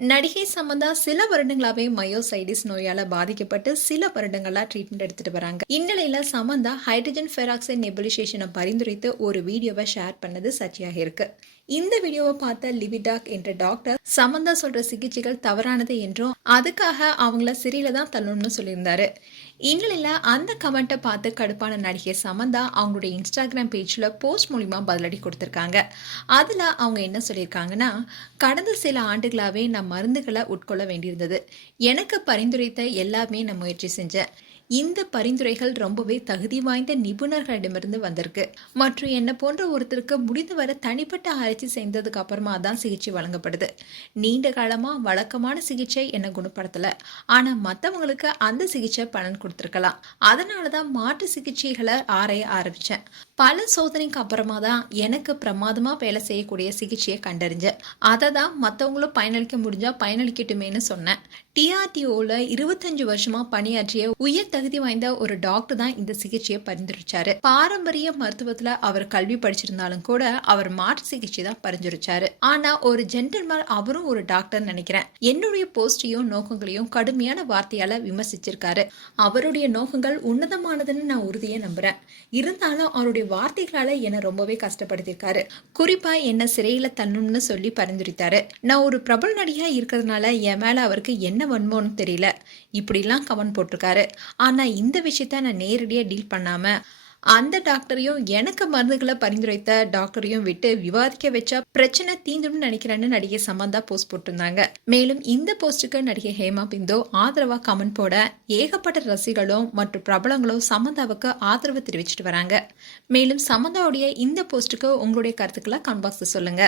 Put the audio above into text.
நடிகை சமந்தா சில வருடங்களாவே மயோசைடிஸ் நோயால பாதிக்கப்பட்டு சில வருடங்களா ட்ரீட்மெண்ட் எடுத்துட்டு வராங்க. இந்நிலையில சமந்தா ஹைட்ரஜன் பெராக்சைட் நெபுலைசேஷனை பரிந்துரைத்து ஒரு வீடியோவை ஷேர் பண்ணது சர்ச்சையாக இருக்கு. இந்த வீடியோவை பார்த்த லிவிடாக் என்ற டாக்டர் சமந்தா சொல்ற சிகிச்சைகள் தவறானது என்றும் அதுக்காக அவங்கள சிறையில தான் தள்ளணும்னு சொல்லியிருந்தாரு. இந்நிலையில அந்த கமெண்ட்டை பார்த்து கடுப்பான நடிகை சமந்தா அவங்களுடைய இன்ஸ்டாகிராம் பேஜில் போஸ்ட் மூலிமா பதிலடி கொடுத்துருக்காங்க. அதில் அவங்க என்ன சொல்லியிருக்காங்கன்னா கடந்த சில ஆண்டுகளாகவே நான் மருந்துகளை உட்கொள்ள வேண்டியிருந்தது. எனக்கு பரிந்துரைத்த எல்லாமே நான் முயற்சி செஞ்சேன். இந்த பரிந்துரைகள் ரொம்பவே தகுதி வாய்ந்த நிபுணர்களிடமிருந்து வந்திருக்கு. மற்றும் என்ன போன்ற ஒருத்தருக்கு முடிந்தவரை தனிப்பட்ட ஆராய்ச்சி செய்ததுக்கு அப்புறமா தான் சிகிச்சை வழங்கப்படுது. நீண்ட காலமா வழக்கமான சிகிச்சை என்ன குணப்படுத்தல. ஆனா மற்றவங்களுக்கு அந்த சிகிச்சை பலன் கொடுத்துருக்கலாம். அதனால தான் மாற்று சிகிச்சைகளை ஆராய ஆரம்பிச்சேன். பல சோதனைக்கு அப்புறமா தான் எனக்கு பிரமாதமாக வேலை செய்யக்கூடிய சிகிச்சையை கண்டறிஞ்சேன் அதை தான் மற்றவங்களும் பயனளிக்க முடிஞ்சால் பயனளிக்கட்டுமேன்னு சொன்னேன். டிஆர்டிஓவில் இருபத்தஞ்சு வருஷமாக பணியாற்றிய உயர் தகுதி வாய்ந்த ஒரு டாக்டர் தான் இந்த சிகிச்சையை பரிந்துரைச்சாரு. பாரம்பரிய மருத்துவத்தில் அவர் கல்வி படிச்சிருந்தாலும் கூட அவர் மாற்று சிகிச்சை தான் பரிந்துரைச்சாரு. ஆனால் ஒரு ஜென்டல்மேன் அவரும் ஒரு டாக்டர் நினைக்கிறேன். என்னுடைய போஸ்டையும் நோக்கங்களையும் கடுமையான வார்த்தையால் விமர்சிச்சிருக்காரு. அவருடைய நோக்கங்கள் உன்னதமானதுன்னு நான் உறுதியை நம்புகிறேன் இருந்தாலும் அவருடைய வார்த்தைகளால என்னை ரொம்பவே கஷ்டப்படுத்திருக்காரு குறிப்பா என்ன சிறையில தள்ளணும்னு சொல்லி பரிந்துரைத்தாரு. நான் ஒரு பிரபல நடிகா இருக்கிறதுனால என் மேல அவருக்கு என்ன வன்மோன்னு தெரியல. இப்படிலாம் கமெண்ட் போட்டிருக்காரு. ஆனா இந்த விஷயத்த நான் நேரடியா டீல் பண்ணாம அந்த டாக்டரையும் எனக்கு மருந்துகளை பரிந்துரைத்த டாக்டரையும் விட்டு விவாதிக்க வச்சா பிரச்சனை தீந்துடும் நினைக்கிறேன்னு நடிகை சமந்தா போஸ்ட் போட்டிருந்தாங்க. மேலும் இந்த போஸ்டுக்கு நடிகை ஹேமா பிந்தோ ஆதரவா கமெண்ட் போட ஏகப்பட்ட ரசிகளும் மற்றும் பிரபலங்களும் சமந்தாவுக்கு ஆதரவு தெரிவிச்சிட்டு வராங்க. மேலும் சமந்தாவுடைய இந்த போஸ்டுக்கு உங்களுடைய கருத்துக்களை கமெண்ட் பாக்ஸ் சொல்லுங்க.